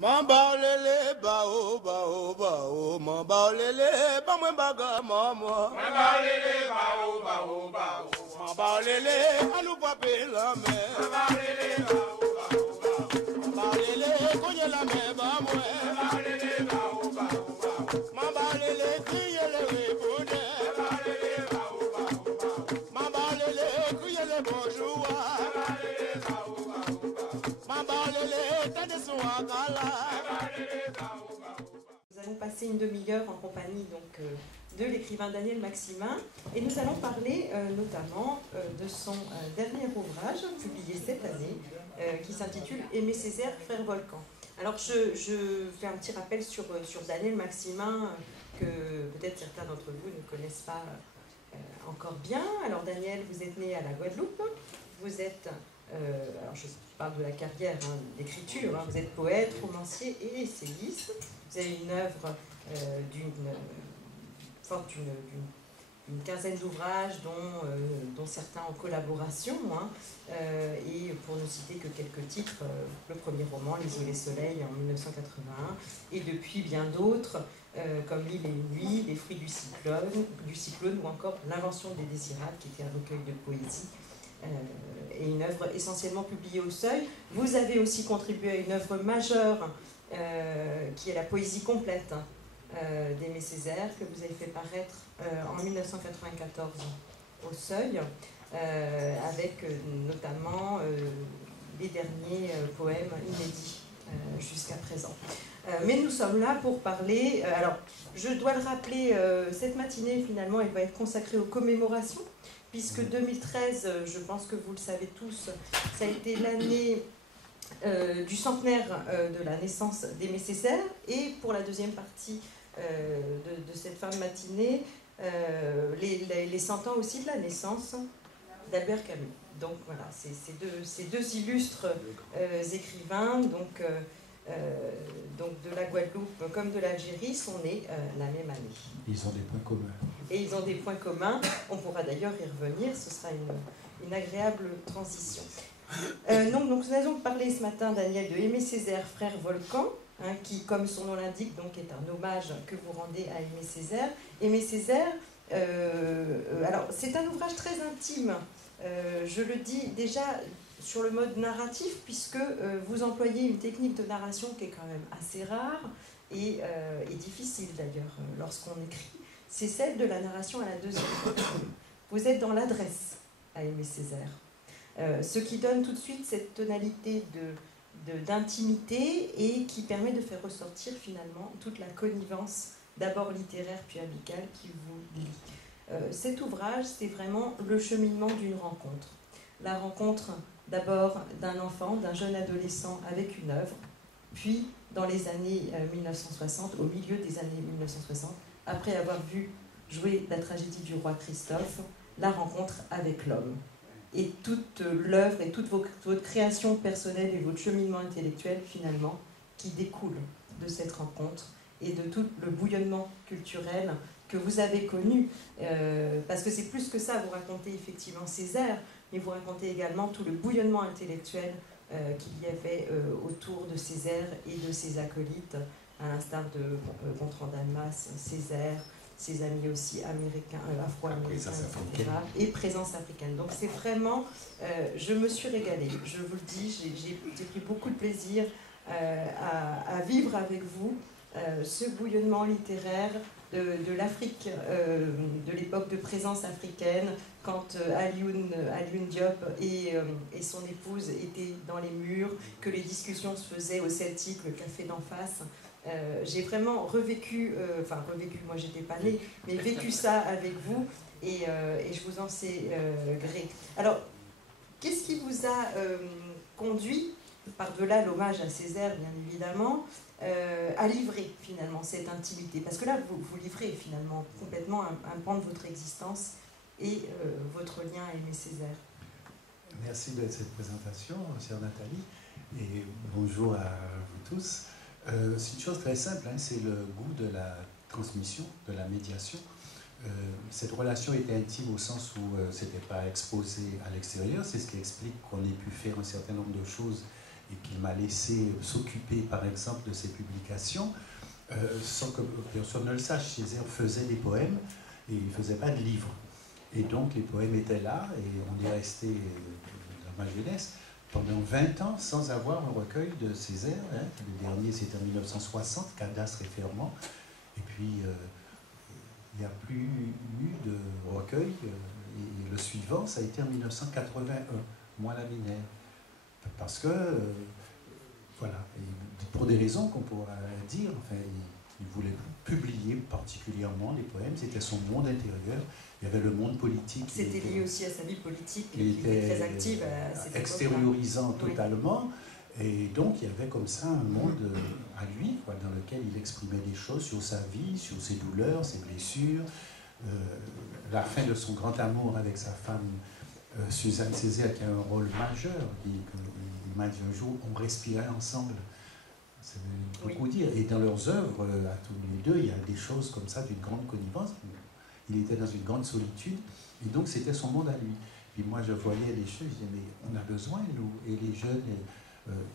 Mambalele bao bao bao mambalele bamwe baga mama mambalele bao bao bao mambalele alu pape la me mambalele bao bao bao mambalele konye la me bamwe mambalele bao bao bao mambalele kiyele we bude mambalele bao bao bao mambalele kiyele bonjour mambalele bao bao bao mambalele tade suwakala. Nous allons passer une demi-heure en compagnie de l'écrivain Daniel Maximin et nous allons parler notamment de son dernier ouvrage publié cette année qui s'intitule Aimé Césaire, frère Volcan. Alors je fais un petit rappel sur Daniel Maximin que peut-être certains d'entre vous ne connaissent pas encore bien. Alors Daniel, vous êtes né à la Guadeloupe, vous êtes... alors je parle de la carrière d'écriture, vous êtes poète, romancier et essayiste. Vous avez une œuvre d'une quinzaine d'ouvrages, dont certains en collaboration. Et pour ne citer que quelques titres, le premier roman, Les eaux et les soleils, en 1981, et depuis bien d'autres, comme L'île et une nuit, Les fruits du cyclone, ou encore L'invention des désirables, qui était un recueil de poésie. Et une œuvre essentiellement publiée au Seuil. Vous avez aussi contribué à une œuvre majeure qui est la poésie complète d'Aimé Césaire, que vous avez fait paraître en 1994 au Seuil, avec notamment les derniers poèmes inédits jusqu'à présent. Mais nous sommes là pour parler... alors, je dois le rappeler, cette matinée, finalement, elle va être consacrée aux commémorations, puisque 2013, je pense que vous le savez tous, ça a été l'année du centenaire de la naissance d'Aimé Césaire, et pour la deuxième partie de cette fin de matinée, les 100 ans aussi de la naissance d'Albert Camus. Donc voilà, ces deux illustres écrivains, donc de la Guadeloupe comme de l'Algérie, sont nés la même année. Ils ont des points communs. Et ils ont des points communs. On pourra d'ailleurs y revenir, ce sera une agréable transition. Donc nous allons parler ce matin, Daniel, de Aimé Césaire, frère Volcan, qui, comme son nom l'indique, donc est un hommage que vous rendez à Aimé Césaire. Aimé Césaire, alors c'est un ouvrage très intime, je le dis déjà sur le mode narratif, puisque vous employez une technique de narration qui est quand même assez rare et difficile d'ailleurs lorsqu'on écrit. C'est celle de la narration à la deuxième personne. Vous êtes dans l'adresse à Aimé Césaire, ce qui donne tout de suite cette tonalité d'intimité et qui permet de faire ressortir finalement toute la connivence, d'abord littéraire puis amicale, qui vous lie. Cet ouvrage, c'est vraiment le cheminement d'une rencontre. La rencontre d'abord d'un enfant, d'un jeune adolescent avec une œuvre, puis dans les années 1960, au milieu des années 1960, après avoir vu jouer la tragédie du roi Christophe, la rencontre avec l'homme. Et toute l'œuvre et toute votre création personnelle et votre cheminement intellectuel, finalement, qui découle de cette rencontre et de tout le bouillonnement culturel que vous avez connu. Parce que c'est plus que ça, vous racontez effectivement Césaire, mais vous racontez également tout le bouillonnement intellectuel qu'il y avait autour de Césaire et de ses acolytes, à l'instar de Gontran Dalmas, Césaire, ses amis aussi américains, afro-américains, etc., et présence africaine. Donc c'est vraiment, je me suis régalée, je vous le dis, j'ai pris beaucoup de plaisir à vivre avec vous ce bouillonnement littéraire de l'Afrique, de l'époque de présence africaine, quand Alioune Diop et son épouse étaient dans les murs, que les discussions se faisaient au Celtic, le café d'en face. J'ai vraiment revécu, moi j'étais pas née, mais vécu ça avec vous, et je vous en sais gré. Alors, qu'est-ce qui vous a conduit, par-delà l'hommage à Césaire bien évidemment, à livrer finalement cette intimité? Parce que là, vous livrez finalement complètement un pan de votre existence et votre lien à Aimé Césaire. Merci de cette présentation, chère Nathalie, et bonjour à vous tous. C'est une chose très simple, c'est le goût de la transmission, de la médiation. Cette relation était intime au sens où ce n'était pas exposé à l'extérieur, c'est ce qui explique qu'on ait pu faire un certain nombre de choses et qu'il m'a laissé s'occuper, par exemple, de ses publications, sans que personne ne le sache. Césaire faisait des poèmes et il ne faisait pas de livres. Et donc les poèmes étaient là et on est resté, dans ma jeunesse, pendant 20 ans sans avoir un recueil de Césaire. Hein. Le dernier, c'était en 1960, Cadastre et Ferment. Et puis, il n'y a plus eu de recueil. Et le suivant, ça a été en 1981, Moi la Mineure. Parce que, voilà, et pour des raisons qu'on pourra dire, enfin, il voulait publier particulièrement les poèmes, c'était son monde intérieur. Il y avait le monde politique. C'était lié aussi à sa vie politique, il était très active à cette extériorisant totalement. Oui. Et donc, il y avait comme ça un monde à lui, quoi, dans lequel il exprimait des choses sur sa vie, sur ses douleurs, ses blessures, la fin de son grand amour avec sa femme, Suzanne Césaire, qui a un rôle majeur. Il m'a dit un jour, on respirait ensemble. Ça veut beaucoup dire. Et dans leurs œuvres, à tous les deux, il y a des choses comme ça d'une grande connivence. Il était dans une grande solitude, et donc c'était son monde à lui. Puis moi, je voyais les choses, je disais, mais on a besoin, nous, et les jeunes,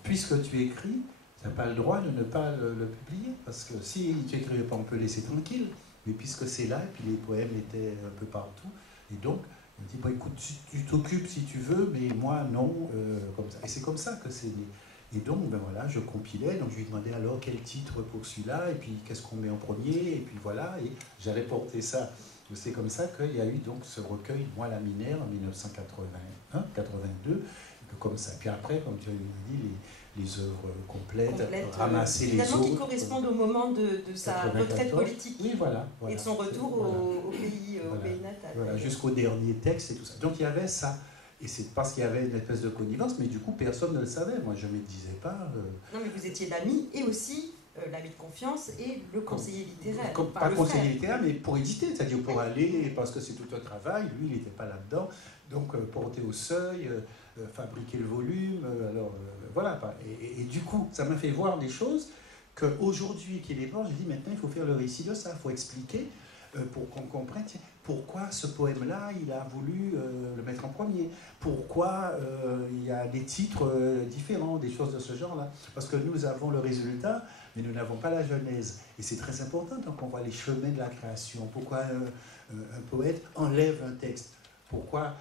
puisque tu écris, tu n'as pas le droit de ne pas le publier, parce que si tu n'écrivais pas, on peut laisser tranquille, mais puisque c'est là, et puis les poèmes étaient un peu partout, et donc, on dit, bon, écoute, tu t'occupes si tu veux, mais moi, non, comme ça. Et c'est comme ça que c'est né. Et donc, ben voilà, je compilais, donc je lui demandais alors quel titre pour celui-là, et puis qu'est-ce qu'on met en premier, et puis voilà, et j'allais porter ça. C'est comme ça qu'il y a eu donc ce recueil, Moi la Mineure, en 1981, 82, comme ça. Puis après, comme tu as dit, les œuvres complètes ramasser les autres. Finalement, qui correspondent au moment de sa retraite politique. Oui, voilà. Et de son retour au pays natal. Voilà, jusqu'au dernier texte et tout ça. Donc il y avait ça. Et c'est parce qu'il y avait une espèce de connivence, mais du coup, personne ne le savait. Moi, je ne me disais pas... Non, mais vous étiez l'ami et aussi... l'ami de confiance et le conseiller littéraire. Pas le conseiller littéraire, mais pour éditer, c'est-à-dire pour aller, parce que c'est tout un travail, lui, il n'était pas là-dedans, donc porter au seuil, fabriquer le volume, voilà. Et du coup, ça m'a fait voir des choses qu'aujourd'hui, qu'il est mort, j'ai dit, maintenant, il faut faire le récit de ça, il faut expliquer pour qu'on comprenne pourquoi ce poème-là, il a voulu le mettre en premier, pourquoi il y a des titres différents, des choses de ce genre-là, parce que nous avons le résultat, mais nous n'avons pas la genèse. Et c'est très important quand on voit les chemins de la création. Pourquoi un poète enlève un texte? Pourquoi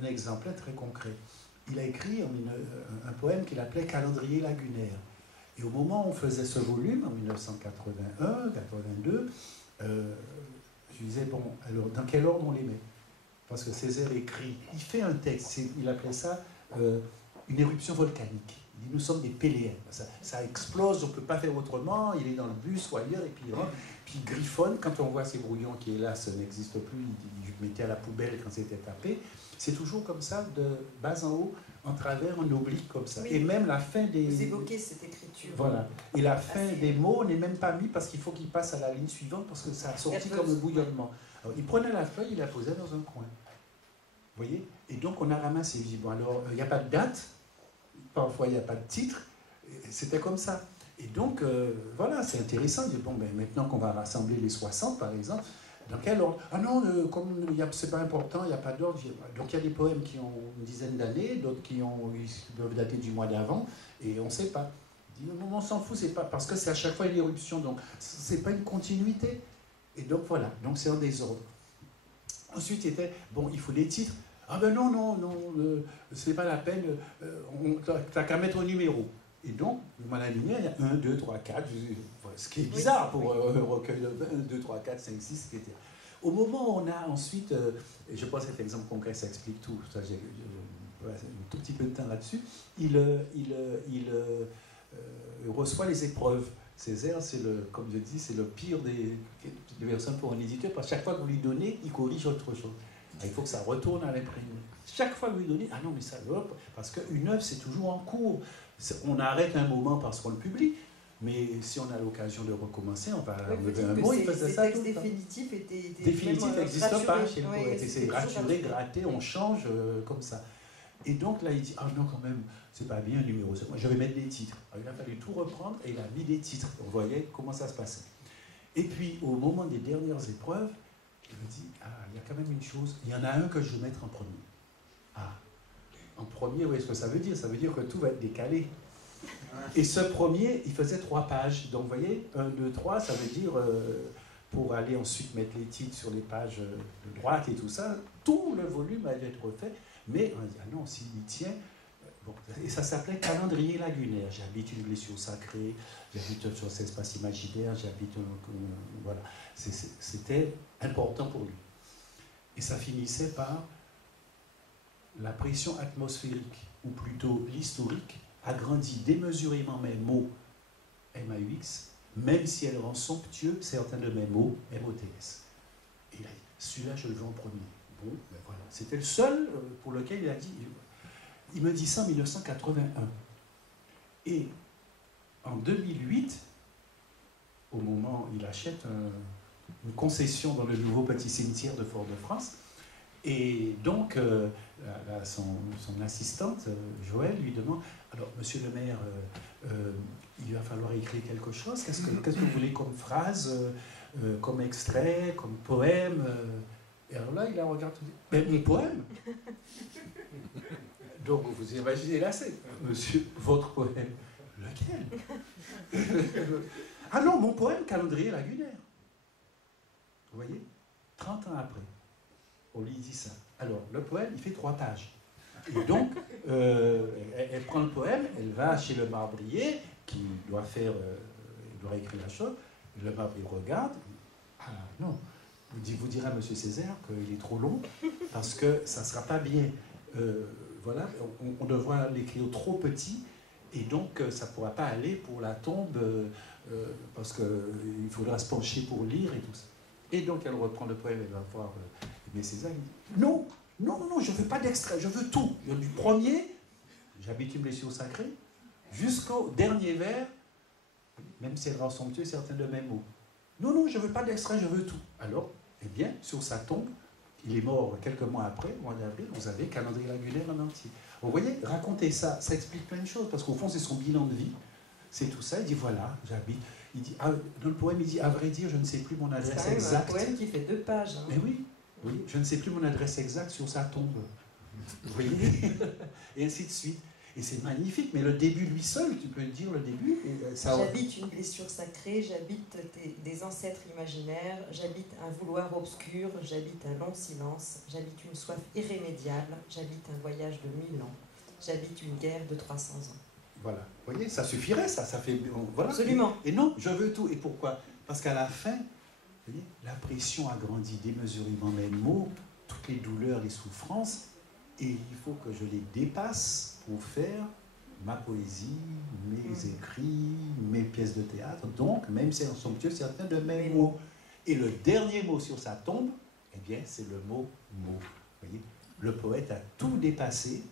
un exemple très concret? Il a écrit un poème qu'il appelait Calendrier lagunaire. Et au moment où on faisait ce volume, en 1981, 82, je disais, bon, alors dans quel ordre on les met? Parce que Césaire écrit, il fait un texte, il appelait ça une éruption volcanique. Il dit, nous sommes des péléens, ça explose, on ne peut pas faire autrement, il est dans le bus ou ailleurs, et puis il griffonne, quand on voit ces brouillons qui, hélas, n'existent plus, il mettait à la poubelle quand c'était tapé, c'est toujours comme ça, de bas en haut, en travers, en oblique, comme ça. Oui. Et même la fin des... Vous évoquez cette écriture. Voilà. Et la fin des mots n'est même pas mis parce qu'il faut qu'il passe à la ligne suivante parce que ça a sorti comme un bouillonnement. Alors, il prenait la feuille, il la posait dans un coin. Vous voyez? Et donc, on a ramassé. Bon, alors, il n'y a pas de date, parfois, il n'y a pas de titre. C'était comme ça. Et donc, voilà, c'est intéressant. Bon, ben, maintenant qu'on va rassembler les 60, par exemple, dans quel ordre? Ah non, comme c'est pas important, il n'y a pas d'ordre. Donc il y a des poèmes qui ont une dizaine d'années, d'autres qui doivent dater du mois d'avant, et on ne sait pas. On s'en fout, c'est pas parce que c'est à chaque fois une éruption, donc c'est pas une continuité. Et donc voilà, donc c'est en désordre. Ensuite, il était, bon, il faut des titres. Ah ben non, c'est pas la peine, t'as qu'à mettre un numéro. Et donc, Moi la Mineure, il y a 1, 2, 3, 4, ce qui est bizarre pour un recueil de 1, 2, 3, 4, 5, 6, etc. Au moment où on a ensuite, et je pense que cet exemple concret, ça explique tout, ça, j'ai un tout petit peu de temps là-dessus, il reçoit les épreuves. Césaire, comme je dis, c'est le pire des personnes pour un éditeur, parce que chaque fois que vous lui donnez, il corrige autre chose. Il faut que ça retourne à l'imprimerie. Chaque fois que vous lui donnez, ah non, mais ça, hop, parce qu'une œuvre, c'est toujours en cours. On arrête un moment parce qu'on le publie, mais si on a l'occasion de recommencer, on va enlever un mot, il faisait ça tout le temps. Définitif n'existe pas chez le poète. C'est raturé, gratté, on change comme ça. Et donc là, il dit, ah non, quand même, c'est pas bien un numéro. Moi, je vais mettre des titres. Alors, il a fallu tout reprendre et il a mis des titres. On voyait comment ça se passait. Et puis, au moment des dernières épreuves, il me dit, ah, il y a quand même une chose, il y en a un que je vais mettre en premier. Ah, en premier, oui, ce que ça veut dire? Ça veut dire que tout va être décalé. Et ce premier, il faisait 3 pages. Donc, vous voyez, 1, 2, 3, ça veut dire, pour aller ensuite mettre les titres sur les pages de droite et tout ça, tout le volume a dû être refait. Mais on a dit, ah non, s'il y tient... Bon, et ça s'appelait Calendrier lagunaire. J'habite une blessure sacrée, j'habite sur cet espace imaginaire, j'habite... voilà. C'était important pour lui. Et ça finissait par la pression atmosphérique, ou plutôt l'historique, agrandit démesurément mes mots MAUX, même si elle rend somptueux certains de mes mots MOTS. Et il a dit, celui-là, je le veux en premier. Bon, ben voilà. C'était le seul pour lequel il a dit... Il me dit ça en 1981. Et en 2008, au moment où il achète une concession dans le nouveau petit cimetière de Fort-de-France, et donc son assistante, Joël, lui demande, alors monsieur le maire, il va falloir écrire quelque chose, qu'est-ce que vous voulez comme phrase, comme extrait, comme poème Et alors là, il a regardé, mais mon poème. Donc vous imaginez là, c'est monsieur, votre poème. Lequel? Ah non, mon poème, Calendrier lagunaire. Vous voyez? 30 ans après, on lui dit ça. Alors, le poème, il fait 3 pages. Et donc, elle prend le poème, elle va chez le marbrier, qui doit faire, il doit écrire la chose. Le marbrier regarde, ah non, vous direz à M. Césaire qu'il est trop long, parce que ça ne sera pas bien. Voilà, on devra l'écrire trop petit, et donc ça ne pourra pas aller pour la tombe, parce qu'il faudra se pencher pour lire et tout ça. Et donc elle reprend le poème, elle va voir Aimé Césaire, il dit, non, je ne veux pas d'extrait, je veux tout. Du premier, j'habite une blessure sacrée, jusqu'au dernier vers, même si elle rend somptueux certains de mes mots. Non, je ne veux pas d'extrait, je veux tout. Alors, eh bien, sur sa tombe, il est mort quelques mois après, au mois d'avril, vous avez Calendrier lagunaire en entier. Vous voyez, raconter ça, ça explique plein de choses, parce qu'au fond, c'est son bilan de vie, c'est tout ça. Il dit, voilà, j'habite. Il dit, dans le poème, il dit, à vrai dire, je ne sais plus mon adresse exacte. C'est un poème qui fait 2 pages. Hein. Mais oui, je ne sais plus mon adresse exacte sur sa tombe. Vous voyez? Et ainsi de suite. Et c'est magnifique, mais le début lui seul, tu peux dire le début. J'habite une blessure sacrée, j'habite des ancêtres imaginaires, j'habite un vouloir obscur, j'habite un long silence, j'habite une soif irrémédiable, j'habite un voyage de 1000 ans, j'habite une guerre de 300 ans. Voilà, vous voyez, ça suffirait, ça fait... Voilà. Absolument. Et non, je veux tout. Et pourquoi? Parce qu'à la fin, vous voyez, la pression agrandit démesurément mes mots, toutes les douleurs, les souffrances, et il faut que je les dépasse pour faire ma poésie, mes écrits, mes pièces de théâtre, donc même si elles sont somptueux, certains de mes mots. Et le dernier mot sur sa tombe, eh bien, c'est le mot « mot ». Vous voyez, le poète a tout dépassé,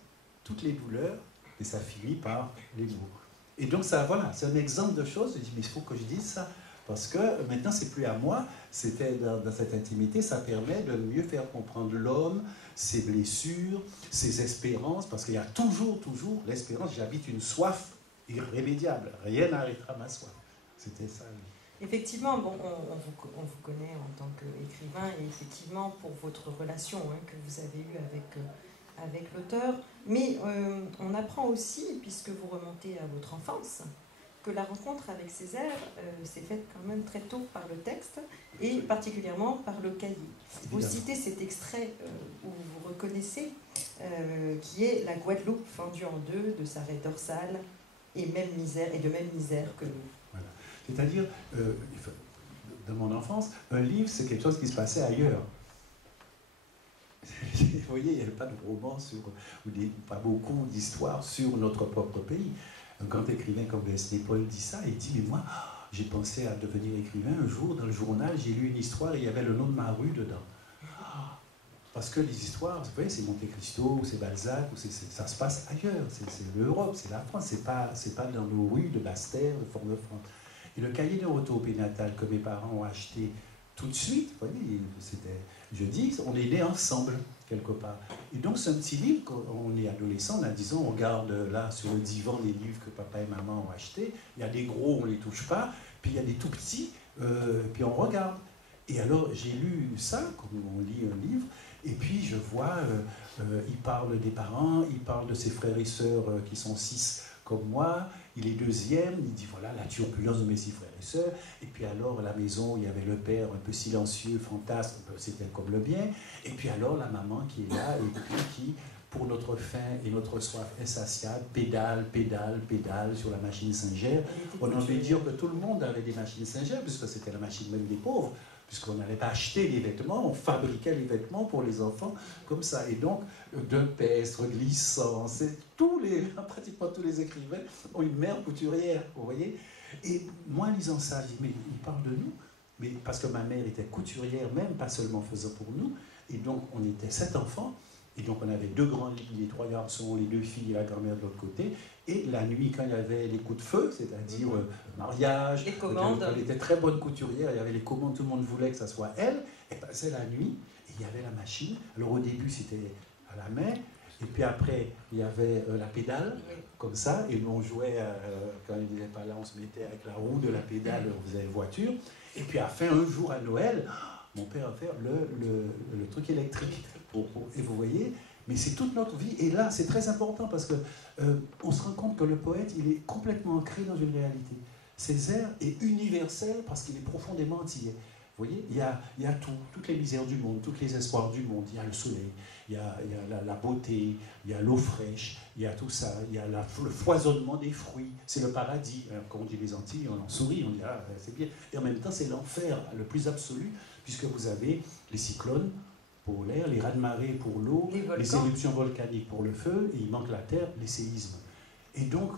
toutes les douleurs, et ça finit par les mots. Et donc, ça, voilà, c'est un exemple de choses. Je dis, mais il faut que je dise ça. Parce que maintenant, c'est plus à moi, c'était dans cette intimité, ça permet de mieux faire comprendre l'homme, ses blessures, ses espérances, parce qu'il y a toujours l'espérance. J'habite une soif irrémédiable, rien n'arrêtera ma soif. C'était ça. Effectivement, bon, on vous connaît en tant qu'écrivain, et effectivement pour votre relation que vous avez eue avec l'auteur, mais on apprend aussi, puisque vous remontez à votre enfance, que la rencontre avec Césaire s'est faite quand même très tôt par le texte et particulièrement par le cahier. Vous citez cet extrait où vous reconnaissez qui est la Guadeloupe fendue en 2 de sa raie dorsale et de même misère que nous. Voilà. C'est-à-dire, dans mon enfance, un livre c'est quelque chose qui se passait ailleurs. Vous voyez, il n'y avait pas de roman pas beaucoup d'histoires sur notre propre pays. Un grand écrivain comme Wesley Paul dit ça, et il dit, mais moi, j'ai pensé à devenir écrivain. Un jour, dans le journal, j'ai lu une histoire et il y avait le nom de ma rue dedans. Parce que les histoires, vous voyez, c'est Monte Cristo, ou c'est Balzac, ça se passe ailleurs. C'est l'Europe, c'est la France, c'est pas dans nos rues de Basse-Terre, de Fort-de-France. Et le cahier de retour au pays natal que mes parents ont acheté tout de suite, vous voyez, je dis, on est nés ensemble, quelque part. Et donc, c'est un petit livre, quand on est adolescent, on a 10 ans, on regarde là sur le divan les livres que papa et maman ont achetés. Il y a des gros, on ne les touche pas, puis il y a des tout petits, puis on regarde. Et alors, j'ai lu ça, comme on lit un livre, et puis je vois, il parle des parents, il parle de ses frères et sœurs qui sont 6 comme moi, il est deuxième, il dit voilà la turbulence de mes 6 frères et sœurs. Et puis alors la maison, il y avait le père un peu silencieux, fantasme, c'était comme le bien. Et puis alors la maman qui est là et puis qui, pour notre faim et notre soif insatiable, pédale, pédale, pédale sur la machine Singer. On a envie de dire que tout le monde avait des machines Singer, puisque c'était la machine même des pauvres, puisqu'on n'allait pas acheter les vêtements, on fabriquait les vêtements pour les enfants comme ça. Et donc, de Pestre, Glissant, pratiquement tous les écrivains ont une mère couturière, vous voyez. Et moi, lisant ça, je dis, mais il parle de nous, mais parce que ma mère était couturière même, pas seulement faisant pour nous. Et donc, on était 7 enfants. Et donc, on avait 2 grands lits, les 3 garçons, les 2 filles et la grand-mère de l'autre côté. Et la nuit, quand il y avait les coups de feu, c'est-à-dire mariage, les commandes. Elle était très bonne couturière, il y avait les commandes, tout le monde voulait que ça soit elle. Et passait la nuit, et il y avait la machine. Alors, au début, c'était à la main. Et puis après, il y avait la pédale, comme ça. Et nous, on jouait, quand il n'était pas là, on se mettait avec la roue de la pédale, on faisait une voiture. Et puis, à la fin, un jour à Noël, mon père a fait le truc électrique. Et vous voyez, mais c'est toute notre vie. Et là, c'est très important parce que on se rend compte que le poète, il est complètement ancré dans une réalité. Césaire est universel parce qu'il est profondément antillais. Vous voyez, il y a tout, toutes les misères du monde, tous les espoirs du monde. Il y a le soleil, il y a la beauté, il y a l'eau fraîche, il y a tout ça, il y a le foisonnement des fruits. C'est le paradis. Alors, quand on dit les Antilles, on en sourit, on dit ah, c'est bien. Et en même temps, c'est l'enfer le plus absolu, puisque vous avez les cyclones pour l'air, les raz-de-marée pour l'eau, les éruptions volcaniques pour le feu, et il manque la terre, les séismes. Et donc,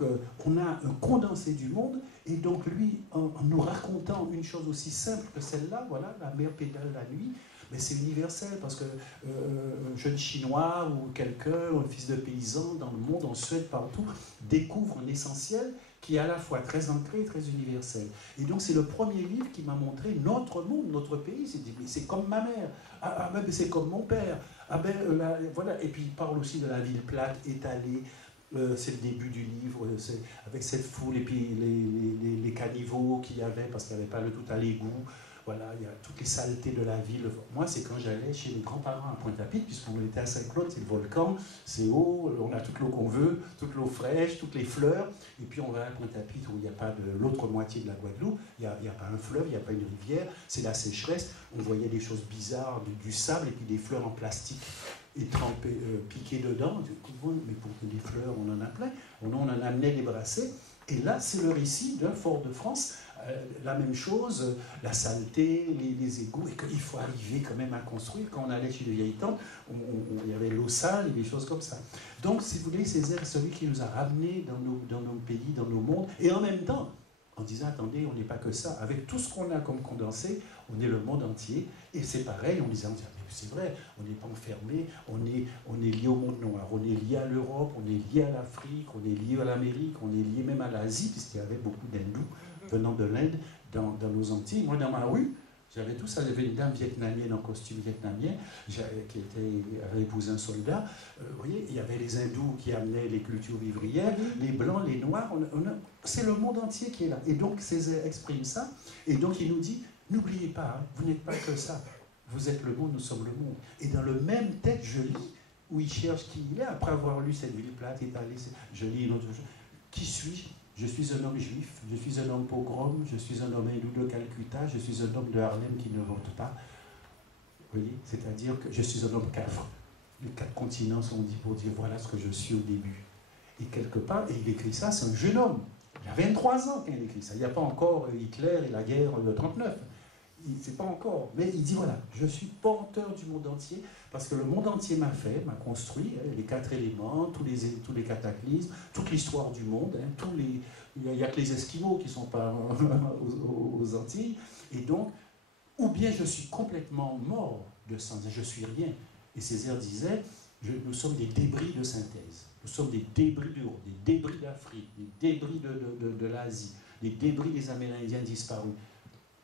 on a un condensé du monde, et donc lui, en nous racontant une chose aussi simple que celle-là, voilà, la mer pédale la nuit, mais c'est universel, parce que un jeune Chinois ou quelqu'un, un fils de paysan dans le monde, en Suède, partout, découvre un essentiel qui est à la fois très ancré et très universel. Et donc, c'est le premier livre qui m'a montré notre monde, notre pays. C'est comme ma mère, c'est comme mon père. Voilà. Et puis, il parle aussi de la ville plate, étalée. C'est le début du livre, avec cette foule, et puis les caniveaux qu'il y avait, parce qu'il n'y avait pas le tout à l'égout. Voilà, il y a toutes les saletés de la ville. Moi, c'est quand j'allais chez mes grands-parents à Pointe-à-Pitre, puisqu'on était à Saint-Claude, c'est le volcan, c'est haut, on a toute l'eau qu'on veut, toute l'eau fraîche, toutes les fleurs, et puis on va à Pointe-à-Pitre où il n'y a pas de l'autre moitié de la Guadeloupe, il n'y a pas un fleuve, il n'y a pas une rivière, c'est la sécheresse, on voyait des choses bizarres, du sable et puis des fleurs en plastique et trempées, piquées dedans. Mais pour que des fleurs, on en a plein, on en amenait des brassées, et là, c'est le récit d'un Fort-de-France. La même chose, la saleté, les égouts, et qu'il faut arriver quand même à construire. Quand on allait chez les vieilles tantes, il y avait l'eau sale et des choses comme ça. Donc, si vous voulez, Césaire est celui qui nous a ramenés dans nos pays, dans nos mondes, et en même temps, en disant, attendez, on n'est pas que ça. Avec tout ce qu'on a comme condensé, on est le monde entier, et c'est pareil, on disait, c'est vrai, on n'est pas enfermé, on est lié au monde noir, on est lié à l'Europe, on est lié à l'Afrique, on est lié à l'Amérique, on est lié même à l'Asie, puisqu'il y avait beaucoup d'hindous venant de l'Inde dans nos Antilles. Moi, dans ma rue, j'avais tout ça. J'avais une dame vietnamienne en costume vietnamien qui avait épousé un soldat. Vous voyez, il y avait les hindous qui amenaient les cultures vivrières, les blancs, les noirs. C'est le monde entier qui est là. Et donc, Césaire exprime ça. Et donc, il nous dit, n'oubliez pas, hein, vous n'êtes pas que ça. Vous êtes le monde, nous sommes le monde. Et dans le même texte, je lis, où il cherche qui il est, après avoir lu cette ville plate, étalée, je lis une autre chose. Qui suis-je ? Je suis un homme juif, je suis un homme pogrom, je suis un homme hindou de Calcutta, je suis un homme de Harlem qui ne vote pas. Vous voyez, c'est-à-dire que je suis un homme cafre. Les 4 continents sont dit pour dire voilà ce que je suis au début. Et quelque part, et il écrit ça, c'est un jeune homme. Il a 23 ans quand il écrit ça. Il n'y a pas encore Hitler et la guerre de 39. C'est pas encore. Mais il dit voilà, je suis porteur du monde entier, parce que le monde entier m'a construit, hein, les 4 éléments, tous les cataclysmes, toute l'histoire du monde, hein, il n'y a que les Esquimaux qui ne sont pas aux Antilles, et donc, ou bien je suis complètement mort de sang, je suis rien. Et Césaire disait, nous sommes des débris de synthèse, nous sommes des débris d'Europe, des débris d'Afrique, des débris de l'Asie, des débris des Amérindiens disparus.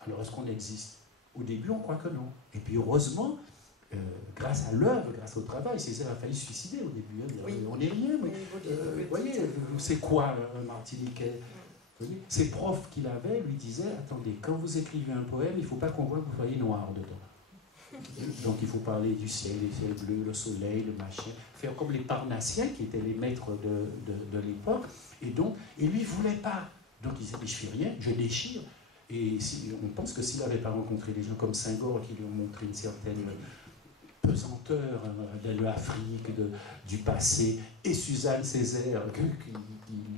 Alors, est-ce qu'on existe? Au début, on croit que non. Et puis, heureusement, grâce à l'œuvre, grâce au travail, Césaire a failli se suicider au début. Hein. Oui. On n'est rien. Mais, vous voyez, c'est quoi un Martiniquais? Ses profs qu'il avait lui disaient, attendez, quand vous écrivez un poème, il ne faut pas qu'on voit que vous soyez noir dedans. Donc il faut parler du ciel, les ciels bleus, le soleil, le machin, faire comme les Parnassiens qui étaient les maîtres de l'époque. Et lui, il ne voulait pas. Donc il disait, mais je fais rien, je déchire. Et on pense que s'il n'avait pas rencontré des gens comme Senghor qui lui ont montré une certaine pesanteur de l'Afrique, du passé, et Suzanne Césaire qui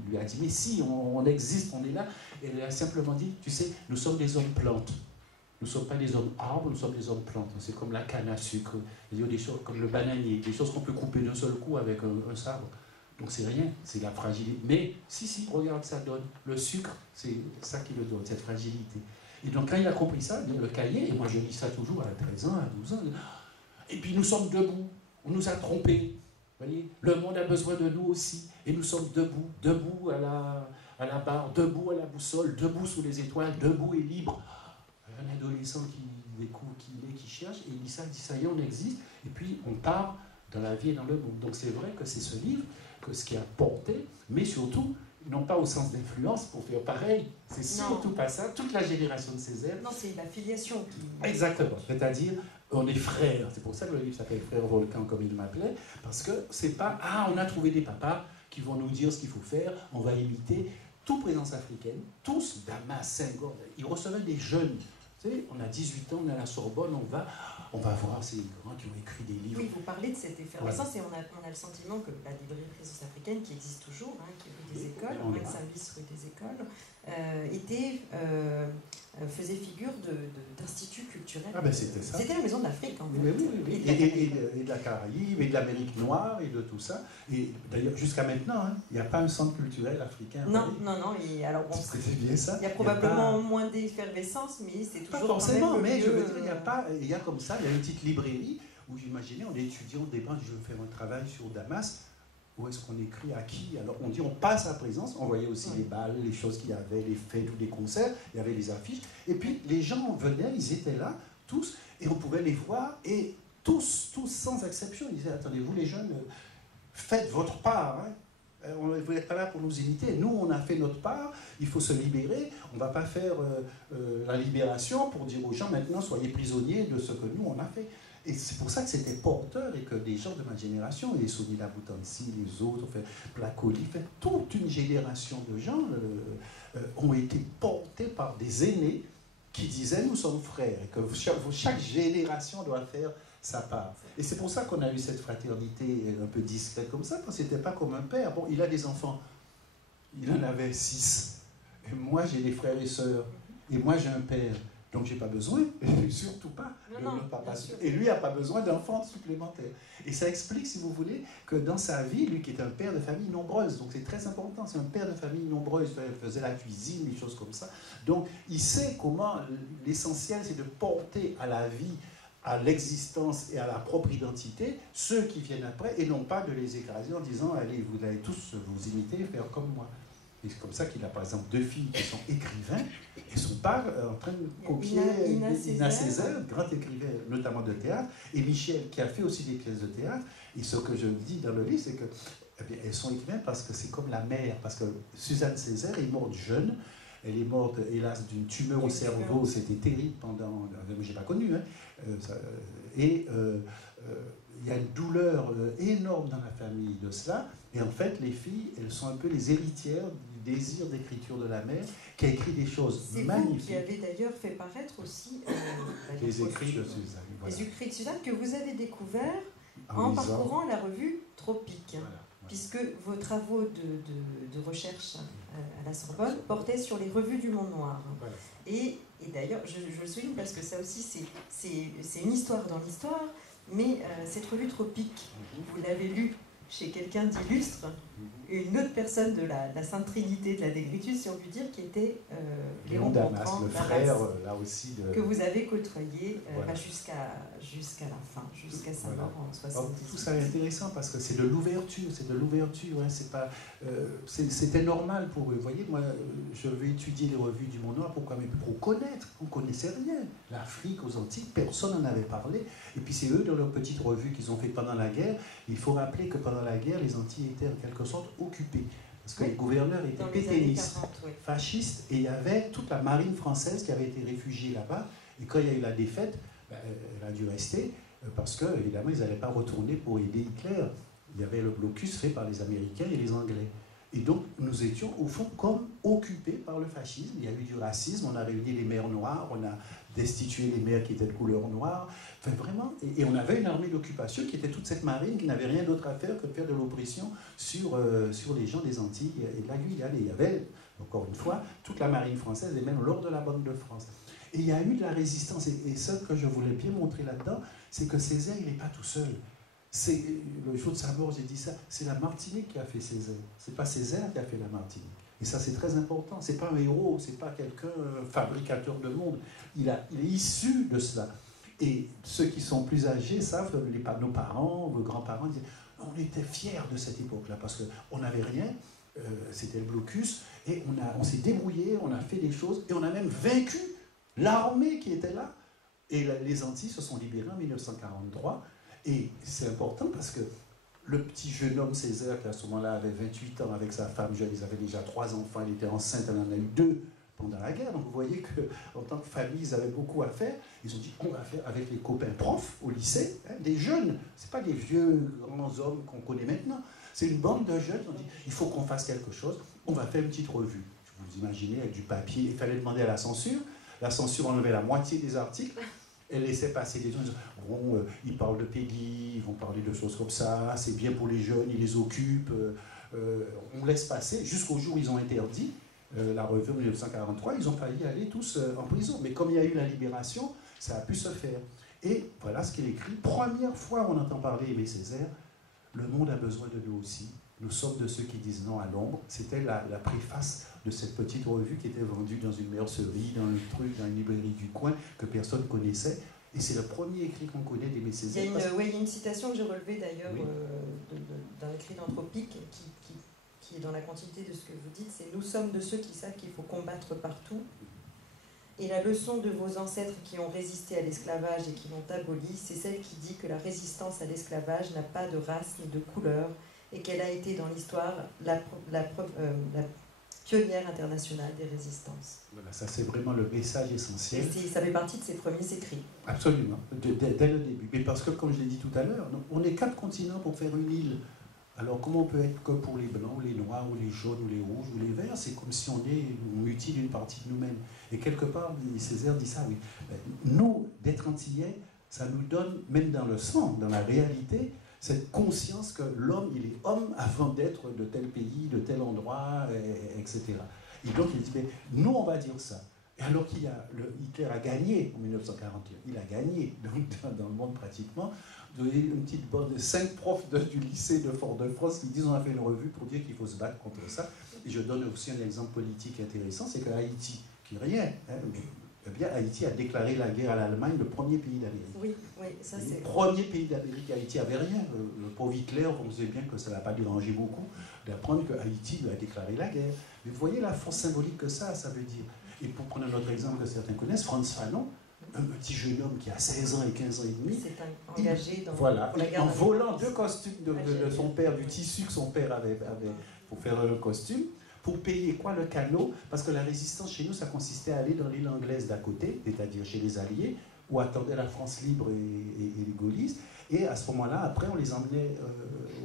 lui a dit, mais si, on existe, on est là. Et elle a simplement dit, tu sais, nous sommes des hommes plantes. Nous ne sommes pas des hommes arbres, nous sommes des hommes plantes. C'est comme la canne à sucre, il y a des choses comme le bananier, des choses qu'on peut couper d'un seul coup avec un sabre. Donc c'est rien, c'est la fragilité. Mais si, regarde, ça donne. Le sucre, c'est ça qui le donne, cette fragilité. Et donc quand il a compris ça, le cahier, et moi je lis ça toujours à 13 ans, à 12 ans, et puis nous sommes debout, on nous a trompés. Vous voyez, le monde a besoin de nous aussi, et nous sommes debout à la barre, debout à la boussole, debout sous les étoiles, debout et libre. Un adolescent qui découvre qui il est, qui cherche, et il dit ça y est, on existe, et puis on part dans la vie et dans le monde. Donc c'est vrai que c'est ce livre, que ce qui a porté, mais surtout, non pas au sens d'influence pour faire pareil, c'est surtout pas ça, toute la génération de Césaire. Non, c'est la filiation qui... Exactement, c'est-à-dire, on est frères, c'est pour ça que le livre s'appelle Frère Volcan, comme il m'appelait, parce que c'est pas, on a trouvé des papas qui vont nous dire ce qu'il faut faire, on va imiter, toute présence africaine, tous, Damas, Senghor, ils recevaient des jeunes. Vous savez, on a 18 ans, on est à la Sorbonne, on va voir ces grands qui ont écrit des livres. Oui, vous parlez de cette effervescence, et on a le sentiment que la librairie Présence africaine, qui existe toujours, qui est rue des Écoles, 25 bis rue des Écoles, faisait figure d'institut culturel. Ah ben c'était ça. C'était la maison de l'Afrique, en fait. Oui. Et de la Caraïbe, et de l'Amérique noire, et de tout ça. Et d'ailleurs, jusqu'à maintenant, il n'y a pas un centre culturel africain. Non. Et alors, c'est bien ça. Il y a probablement moins d'effervescence, mais c'est toujours... Pas forcément, quand même mais je veux dire, il y a comme ça, il y a une petite librairie où j'imaginais, on est étudiant, on dépend, je veux faire un travail sur Damas. Où est-ce qu'on écrit à qui? Alors on dit on passe à présence, on voyait aussi les balles, les choses qu'il y avait, les fêtes ou les concerts, il y avait les affiches, et puis les gens venaient, ils étaient là, tous, et on pouvait les voir, et tous sans exception, ils disaient, attendez, vous les jeunes, faites votre part, vous n'êtes pas là pour nous imiter, nous on a fait notre part, il faut se libérer, on ne va pas faire la libération pour dire aux gens maintenant soyez prisonniers de ce que nous on a fait. Et c'est pour ça que c'était porteur et que des gens de ma génération, les Sonny Laboutansi, les autres, Placoli, toute une génération de gens ont été portés par des aînés qui disaient nous sommes frères et que chaque génération doit faire sa part. Et c'est pour ça qu'on a eu cette fraternité un peu discrète comme ça, parce que c'était pas comme un père. Bon, il a des enfants, il en avait 6. Et moi j'ai des frères et sœurs, et moi j'ai un père. Donc, je n'ai pas besoin, surtout pas, de notre papa. Et lui n'a pas besoin d'enfants supplémentaires. Et ça explique, si vous voulez, que dans sa vie, lui qui est un père de famille nombreuse, donc c'est très important, c'est un père de famille nombreuse, il faisait la cuisine, des choses comme ça. Donc, il sait comment l'essentiel, c'est de porter à la vie, à l'existence et à la propre identité ceux qui viennent après, et non pas de les écraser en disant, allez, vous allez tous vous imiter, faire comme moi. Et c'est comme ça qu'il a par exemple 2 filles qui sont écrivains et son père en train de copier Ina Césaire, grand écrivain notamment de théâtre, et Michel qui a fait aussi des pièces de théâtre. Et ce que je dis dans le livre, c'est que elles sont écrivaines parce que c'est comme la mère, parce que Suzanne Césaire est morte jeune. Elle est morte, hélas, d'une tumeur au cerveau. C'était terrible pendant... Je n'ai pas connu. Il y a une douleur énorme dans la famille de cela. Et en fait, les filles, elles sont un peu les héritières du désir d'écriture de la mère, qui a écrit des choses magnifiques. C'est vous qui avez d'ailleurs fait paraître aussi les écrits de Suzanne. Voilà. Les écrits de Suzanne que vous avez découverts en parcourant la revue Tropique. Voilà. Puisque vos travaux de recherche à la Sorbonne portaient sur les revues du monde noir. Voilà. Et d'ailleurs, je le souligne parce que ça aussi, c'est une histoire dans l'histoire, mais cette revue Tropique, vous l'avez lue chez quelqu'un d'illustre, une autre personne de la Sainte Trinité de la négritude, si on peut dire, qui était Léon Damas, le frère, là aussi, que vous avez côtoyé jusqu'à la fin, jusqu'à sa mort en 1978. Tout ça est intéressant parce que c'est de l'ouverture, c'est pas, c'était normal pour eux. Vous voyez, moi, je vais étudier les revues du monde noir, pourquoi? Mais pour connaître, on ne connaissait rien. L'Afrique, aux Antilles, personne n'en avait parlé. Et puis c'est eux, dans leur petite revue qu'ils ont fait pendant la guerre. Il faut rappeler que pendant la guerre, les Antilles étaient en quelque sorte occupées. Parce que les gouverneurs étaient pétainistes, fascistes, et il y avait toute la marine française qui avait été réfugiée là-bas. Et quand il y a eu la défaite, elle a dû rester parce que, évidemment, ils n'allaient pas retourner pour aider Hitler. Il y avait le blocus fait par les Américains et les Anglais. Et donc, nous étions, au fond, comme occupés par le fascisme. Il y a eu du racisme, on a réuni les maires noirs, on a destitué les maires qui étaient de couleur noire. Enfin, vraiment, et on avait une armée d'occupation qui était toute cette marine qui n'avait rien d'autre à faire que de faire de l'oppression sur les gens des Antilles et de la Guyane. Et il y avait, encore une fois, toute la marine française et même l'ordre de la Banque de France. Et il y a eu de la résistance. Et ce que je voulais bien montrer là-dedans, c'est que Césaire, il n'est pas tout seul. C'est, le jour de sa mort, j'ai dit ça, c'est la Martinique qui a fait Césaire. C'est pas Césaire qui a fait la Martinique. Et ça, c'est très important. C'est pas un héros, c'est pas quelqu'un fabricateur de monde. Il est issu de cela. Et ceux qui sont plus âgés savent, nos parents, vos grands-parents, disaient, on était fiers de cette époque-là parce qu'on n'avait rien. C'était le blocus. Et on s'est débrouillé, on a fait des choses. Et on a même vaincu l'armée qui était là. Et les Antilles se sont libérées en 1943. Et c'est important parce que le petit jeune homme Césaire, qui à ce moment-là avait 28 ans avec sa femme jeune, ils avaient déjà 3 enfants, elle était enceinte, elle en a eu 2 pendant la guerre. Donc vous voyez qu'en tant que famille, ils avaient beaucoup à faire. Ils ont dit, on va faire avec les copains profs au lycée, hein, des jeunes, c'est pas des vieux grands hommes qu'on connaît maintenant. C'est une bande de jeunes, ils ont dit, il faut qu'on fasse quelque chose, on va faire une petite revue. Vous imaginez, avec du papier, il fallait demander à la censure. La censure enlevait la moitié des articles. Elle laissait passer des gens, bon, ils parlent de Peggy, ils vont parler de choses comme ça, c'est bien pour les jeunes, ils les occupent, on laisse passer, jusqu'au jour où ils ont interdit la revue en 1943, ils ont failli aller tous en prison. Mais comme il y a eu la libération, ça a pu se faire. Et voilà ce qu'il écrit, première fois on entend parler Aimé Césaire, le monde a besoin de nous aussi, nous sommes de ceux qui disent non à l'ombre. C'était la préface de cette petite revue qui était vendue dans une mercerie, dans une librairie du coin que personne connaissait. Et c'est le premier écrit qu'on connaît d'Aimé Césaire. Il y a une citation que j'ai relevée d'ailleurs d'un écrit d'Anthropique qui est dans la continuité de ce que vous dites, c'est « Nous sommes de ceux qui savent qu'il faut combattre partout. Et la leçon de vos ancêtres qui ont résisté à l'esclavage et qui l'ont aboli, c'est celle qui dit que la résistance à l'esclavage n'a pas de race ni de couleur et qu'elle a été dans l'histoire la pionnière internationale des résistances. » Voilà, ça c'est vraiment le message essentiel. Et ça fait partie de ses premiers écrits. Absolument, dès le début. Mais parce que, comme je l'ai dit tout à l'heure, on est 4 continents pour faire une île. Alors comment on peut être que pour les blancs, ou les noirs, ou les jaunes, ou les rouges, ou les verts? C'est comme si on mutile une partie de nous-mêmes. Et quelque part, Césaire dit ça, oui. Nous, d'être antillais, ça nous donne, même dans le sang, dans la réalité, cette conscience que l'homme, il est homme avant d'être de tel pays, de tel endroit, etc. Et donc il dit, mais nous on va dire ça. Et alors Hitler a gagné en 1941, il a gagné dans le monde pratiquement. Vous avez une petite bande de 5 profs du lycée de Fort-de-France qui disent on a fait une revue pour dire qu'il faut se battre contre ça. Et je donne aussi un exemple politique intéressant, c'est que Haïti, qui n'est rien, hein, eh bien, Haïti a déclaré la guerre à l'Allemagne, le premier pays d'Amérique. Oui, ça c'est... Le premier pays d'Amérique, Haïti n'avait rien. Le pauvre Hitler, on sait bien que ça ne l'a pas dérangé beaucoup d'apprendre que Haïti lui a déclaré la guerre. Mais vous voyez la force symbolique que ça veut dire. Et pour prendre un autre exemple que certains connaissent, Frantz Fanon, un petit jeune homme qui a 16 ans et 15 ans et demi, s'est engagé pour la guerre en volant 2 costumes de son père, du tissu que son père avait pour faire un costume, pour payer quoi, le canot, parce que la résistance chez nous, ça consistait à aller dans l'île anglaise d'à côté, c'est-à-dire chez les Alliés, où attendait la France libre et les gaullistes. Et à ce moment-là, après, on les emmenait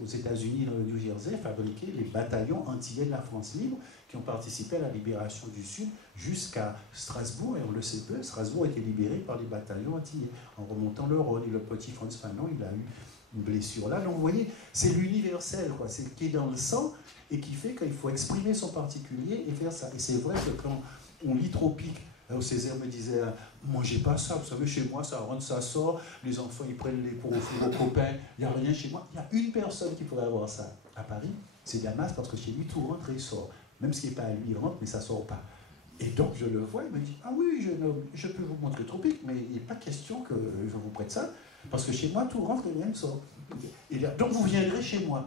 aux États-Unis, dans le New Jersey, fabriquer les bataillons antillais de la France libre qui ont participé à la libération du Sud jusqu'à Strasbourg. Et on le sait peu, Strasbourg a été libéré par les bataillons antillais en remontant le Rhône. Et le petit Frantz Fanon, il a eu une blessure là. Donc vous voyez, c'est l'universel, quoi. C'est ce qui est dans le sang et qui fait qu'il faut exprimer son particulier et faire ça. Et c'est vrai que quand on lit Tropique, Césaire me disait, mangez pas ça, vous savez, chez moi, ça rentre, ça sort, les enfants, ils prennent les pour offrir aux copains, il n'y a rien chez moi. Il y a une personne qui pourrait avoir ça à Paris, c'est Damas, parce que chez lui, tout rentre et sort. Même ce qui n'est pas à lui, il rentre, mais ça ne sort pas. Et donc, je le vois, il me dit, ah oui, je peux vous montrer Tropique, mais il n'est pas question que je vous prête ça, parce que chez moi, tout rentre et rien ne sort. Et là, donc, vous viendrez chez moi.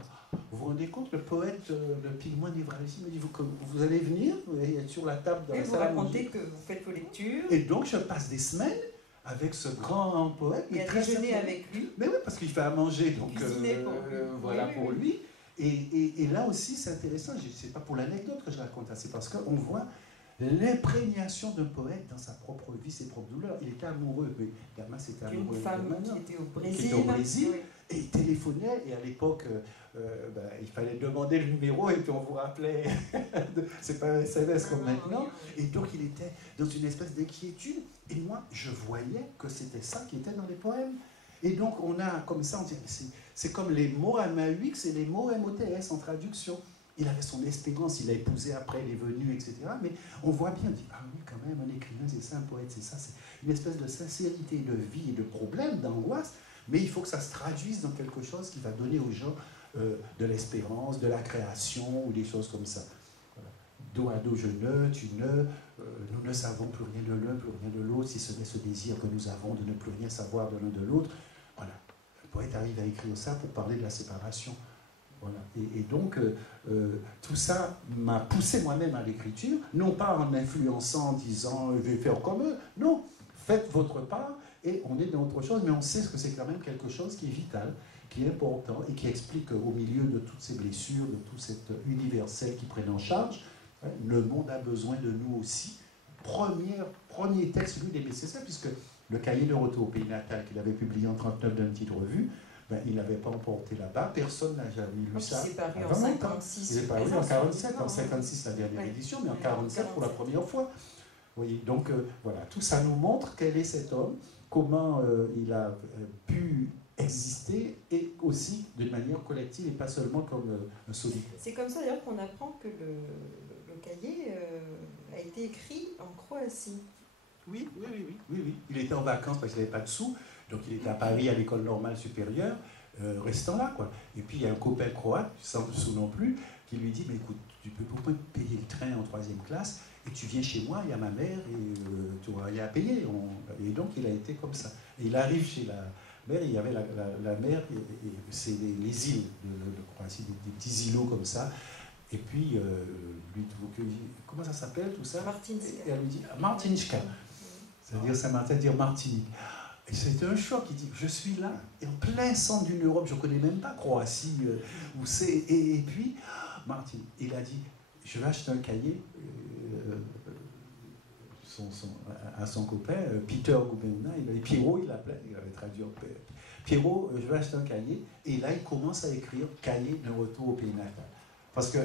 Vous vous rendez compte, le poète, le Pygmalion Névraliste me dit, vous allez venir, vous allez être sur la table dans la salle à manger. Vous racontez que vous faites vos lectures. Et donc, je passe des semaines avec ce grand poète. Et à déjeuner avec lui. Mais oui, parce qu'il fait à manger, donc voilà pour lui. Et là aussi, c'est intéressant, c'est pas pour l'anecdote que je raconte, c'est parce qu'on voit l'imprégnation d'un poète dans sa propre vie, ses propres douleurs. Il était amoureux, mais Damas était amoureux. Une femme qui était au Brésil. Oui. Et il téléphonait, et à l'époque, il fallait demander le numéro, et puis on vous rappelait, c'est pas un SMS comme maintenant. Oui. Et donc il était dans une espèce d'inquiétude, et moi, je voyais que c'était ça qui était dans les poèmes. Et donc on a, comme ça, on dit, c'est comme les mots MAUX et les mots MOTS en traduction. Il avait son espérance, il a épousé après, il est venu, etc. Mais on voit bien, on dit, ah oui, quand même, un écrivain, c'est ça, un poète, c'est ça. C'est une espèce de sincérité de vie et de problème, d'angoisse, mais il faut que ça se traduise dans quelque chose qui va donner aux gens de l'espérance, de la création, ou des choses comme ça. Voilà. Dos à dos, je ne, tu ne, nous ne savons plus rien de l'un, plus rien de l'autre, si ce n'est ce désir que nous avons de ne plus rien savoir de l'un de l'autre. Voilà. Le poète arrive à écrire ça pour parler de la séparation. Voilà. Et donc, tout ça m'a poussé moi-même à l'écriture, non pas en influençant, en disant « je vais faire comme eux », non, faites votre part, et on est dans autre chose, mais on sait que c'est quand même quelque chose qui est vital, qui est important, et qui explique au milieu de toutes ces blessures, de tout cet universel qui prennent en charge, hein, le monde a besoin de nous aussi. Premier texte, lui, des nécessaire, puisque le cahier de retour au pays natal qu'il avait publié en 1939 dans une petite revue, il n'avait pas emporté là-bas, personne n'a jamais lu ça. Il s'est paru en 1956. Il est paru en 1947, en 1956 la dernière édition, mais en 1947 pour la première fois. Oui, donc voilà, tout ça nous montre quel est cet homme, comment il a pu exister, et aussi de manière collective et pas seulement comme un solitaire. C'est comme ça d'ailleurs qu'on apprend que le cahier a été écrit en Croatie. Oui. Il était en vacances parce qu'il n'avait pas de sous, donc il était à Paris à l'école normale supérieure, restant là, quoi. Et puis il y a un copain croate, sans sous non plus, qui lui dit, mais écoute, tu peux pourquoi payer le train en 3e classe, et tu viens chez moi, il y a ma mère, et tu n'auras rien à payer. Et donc il a été comme ça. Et il arrive chez la mère, il y avait la mer, et c'est les îles de Croatie, des petits îlots comme ça. Et puis, lui, comment ça s'appelle tout ça? Martinska. Et elle lui dit, Martinska. C'est-à-dire Saint-Martin, dire Martinique. Et c'était un choc, il dit, je suis là, et en plein centre d'une Europe, je ne connais même pas Croatie, où c'est, et puis, Martinique. Il a dit, je vais acheter un cahier à son copain, Peter Gubena, Pierrot, il l'appelait, il avait traduit en Pierrot, je vais acheter un cahier, et là, il commence à écrire cahier d'un retour au pays natal. Parce que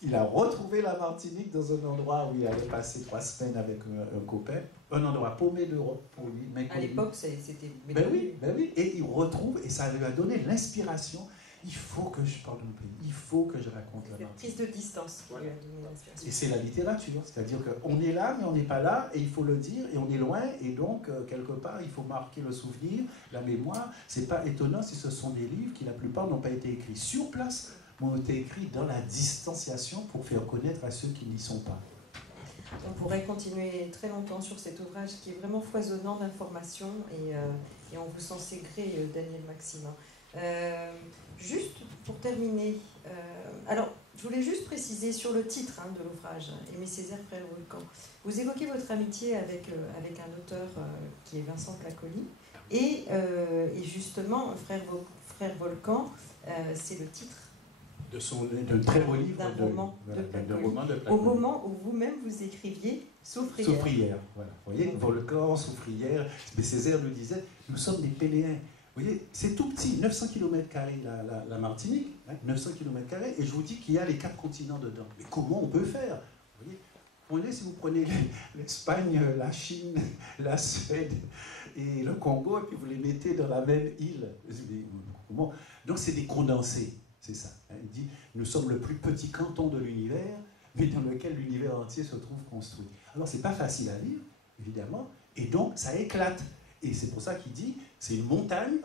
il a retrouvé la Martinique dans un endroit où il allait passer 3 semaines avec un copain, un endroit paumé d'Europe pour lui. À l'époque, c'était... Ben oui, et il retrouve, et ça lui a donné l'inspiration. Il faut que je parle de mon pays, il faut que je raconte la Martinique. Prise de distance qui lui a donné l'inspiration. Et c'est la littérature, c'est-à-dire qu'on est là, mais on n'est pas là, et il faut le dire, et on est loin, et donc, quelque part, il faut marquer le souvenir, la mémoire. C'est pas étonnant si ce sont des livres qui, la plupart, n'ont pas été écrits sur place, ont été écrits dans la distanciation pour faire connaître à ceux qui n'y sont pas. On pourrait continuer très longtemps sur cet ouvrage qui est vraiment foisonnant d'informations et on vous sent c'est gré, Daniel Maximin. Juste pour terminer, alors je voulais juste préciser sur le titre de l'ouvrage, Aimé Césaire, Frère Volcan. Vous évoquez votre amitié avec un auteur qui est Vincent Clacoli et justement, Frère Volcan, c'est le titre d'un très beau livre d'un roman de Clacoli. Clacoli. Au moment où vous-même vous écriviez Soufrière. Soufrière, voilà. Vous voyez, Volcan, Soufrière. Mais Césaire nous disait, nous sommes des Péléens. Vous voyez, c'est tout petit, 900 km² la Martinique, 900 km², et je vous dis qu'il y a les 4 continents dedans. Mais comment on peut faire? Vous voyez, si vous prenez l'Espagne, la Chine, la Suède et le Congo, et puis vous les mettez dans la même île. Comment? Donc c'est des condensés. C'est ça. Il dit, nous sommes le plus petit canton de l'univers, mais dans lequel l'univers entier se trouve construit. Alors, c'est pas facile à lire, évidemment, et donc, ça éclate. Et c'est pour ça qu'il dit, c'est une montagne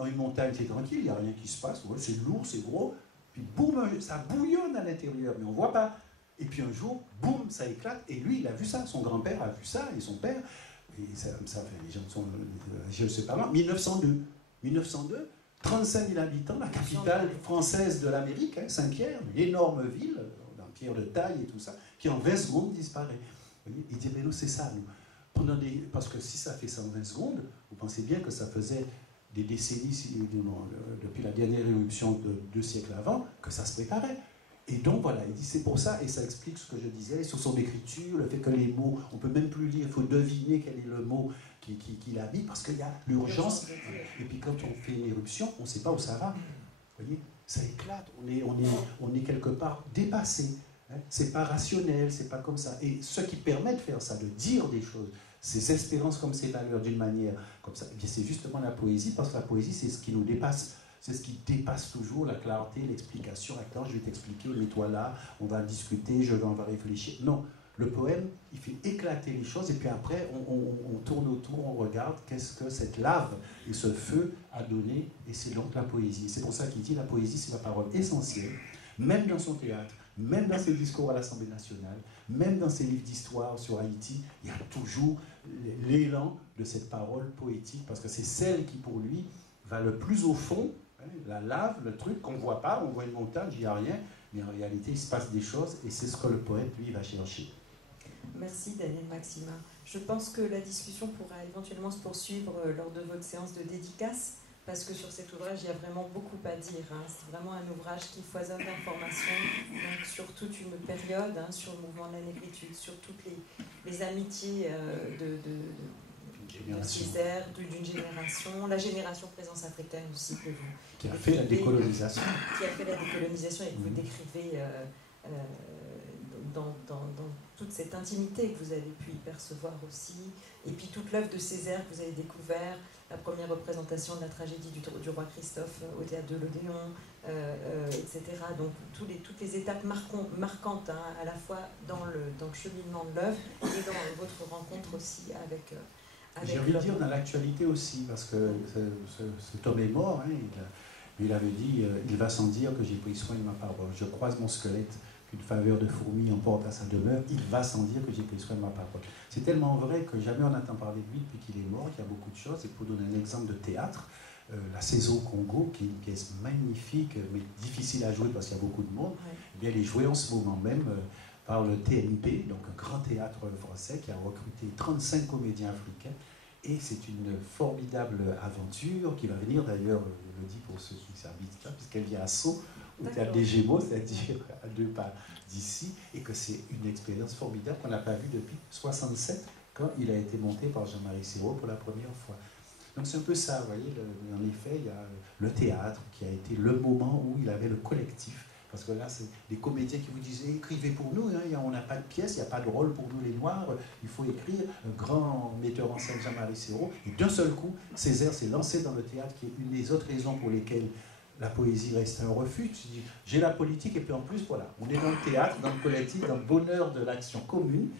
c'est tranquille, il n'y a rien qui se passe, c'est lourd, c'est gros, puis boum, ça bouillonne à l'intérieur, mais on ne voit pas. Et puis un jour, boum, ça éclate, et lui, il a vu ça, son grand-père a vu ça, et son père, et ça fait, les gens sont, je ne sais pas, 1902, 35 000 habitants, la capitale française de l'Amérique, Saint-Pierre, une énorme ville, en pierre de taille et tout ça, qui en 20 secondes disparaît. Vous voyez, il dit, mais nous, c'est ça, nous. Parce que si ça fait ça en 20 secondes, vous pensez bien que ça faisait des décennies, depuis la dernière éruption de 2 siècles avant, que ça se préparait. Et donc voilà, il dit c'est pour ça, et ça explique ce que je disais sur son écriture, le fait que les mots, on ne peut même plus lire, il faut deviner quel est le mot qu'il a mis, parce qu'il y a l'urgence. Et puis quand on fait une éruption, on ne sait pas où ça va. Vous voyez, ça éclate, on est quelque part dépassé. Hein. C'est pas rationnel, c'est pas comme ça. Et ce qui permet de faire ça, de dire des choses, ces espérances comme ces valeurs d'une manière comme ça, eh bien c'est justement la poésie, parce que la poésie, c'est ce qui nous dépasse. C'est ce qui dépasse toujours la clarté, l'explication. Attends, je vais t'expliquer, mets-toi là, on va discuter, on va réfléchir. Non, le poème, il fait éclater les choses, et puis après, on tourne autour, on regarde qu'est-ce que cette lave et ce feu a donné, et c'est donc la poésie. C'est pour ça qu'il dit la poésie, c'est la parole essentielle, même dans son théâtre, même dans ses discours à l'Assemblée nationale, même dans ses livres d'histoire sur Haïti, il y a toujours l'élan de cette parole poétique, parce que c'est celle qui, pour lui, va le plus au fond. La lave, le truc qu'on ne voit pas, on voit une montagne, il n'y a rien, mais en réalité, il se passe des choses, et c'est ce que le poète, lui, va chercher. Merci Daniel Maxima. Je pense que la discussion pourra éventuellement se poursuivre lors de votre séance de dédicace, parce que sur cet ouvrage, il y a vraiment beaucoup à dire. Hein. C'est vraiment un ouvrage qui foisonne d'informations sur toute une période, hein, sur le mouvement de la négritude, sur toutes les amitiés de Césaire, d'une génération, la génération présence africaine aussi que vous qui a fait la décolonisation. Qui a fait la décolonisation et que vous décrivez dans toute cette intimité que vous avez pu y percevoir aussi. Et puis toute l'œuvre de Césaire que vous avez découvert, la première représentation de la tragédie du roi Christophe au théâtre de l'Odéon, etc. Donc toutes les étapes marquantes, hein, à la fois dans le cheminement de l'œuvre et dans votre rencontre aussi avec j'ai envie de dire dans l'actualité aussi, parce que cet homme est mort, hein, il avait dit il va sans dire que j'ai pris soin de ma parole. Je croise mon squelette, qu'une faveur de fourmi emporte à sa demeure, il va sans dire que j'ai pris soin de ma parole. C'est tellement vrai que jamais on n'entend parler de lui depuis qu'il est mort, qu'il y a beaucoup de choses. Et pour donner un exemple de théâtre, la Saison au Congo, qui est une pièce magnifique, mais difficile à jouer parce qu'il y a beaucoup de monde, ouais. Eh bien, elle est jouée en ce moment même par le TNP, donc un grand théâtre français qui a recruté 35 comédiens africains. Et c'est une formidable aventure qui va venir d'ailleurs, je le dis pour ceux qui s'habitent là, puisqu'elle vient à Sceaux, au théâtre des Gémeaux, c'est-à-dire à 2 pas d'ici, et que c'est une expérience formidable qu'on n'a pas vue depuis 1967, quand il a été monté par Jean-Marie Serrault pour la première fois. Donc c'est un peu ça, vous voyez, en effet, il y a le théâtre qui a été le moment où il avait le collectif. Parce que là, c'est des comédiens qui vous disent écrivez pour nous, hein, on n'a pas de pièce, il n'y a pas de rôle pour nous les Noirs, il faut écrire. Un grand metteur en scène, Jean-Marie Serrault. Et d'un seul coup, Césaire s'est lancé dans le théâtre, qui est une des autres raisons pour lesquelles la poésie reste un refuge. J'ai la politique, et puis en plus, voilà, on est dans le théâtre, dans le collectif, dans le bonheur de l'action commune.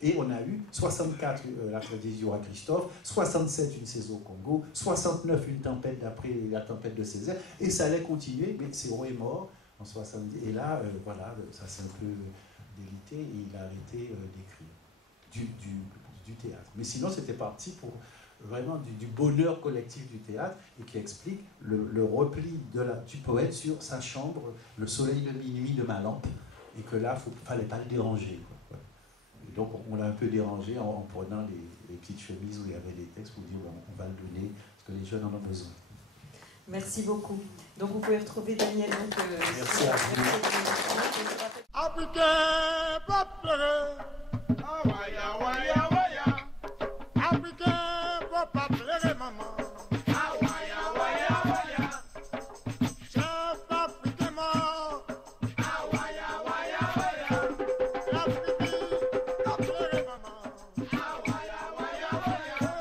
Et on a eu 64 la tragédie du roi Christophe, 67 une saison au Congo, 69 une tempête d'après la tempête de Césaire, et ça allait continuer, mais Serrault est mort. 70. Et là, voilà, ça s'est un peu délité et il a arrêté d'écrire du théâtre. Mais sinon, c'était parti pour vraiment du bonheur collectif du théâtre et qui explique le repli du poète sur sa chambre, le soleil de minuit de ma lampe, et que là, il ne fallait pas le déranger. Quoi. Et donc, on l'a un peu dérangé en prenant les petites chemises où il y avait des textes pour dire on va le donner parce que les jeunes en ont besoin. Merci beaucoup. Donc vous pouvez retrouver Daniel. Merci à vous. Africain, peuple, awaya, waya, waya. Africain, peuple, maman. Awaya, waya, waya. Chef africain mort. Awaya, waya, waya. L'Afrique, peuple, maman. Awaya, waya, waya.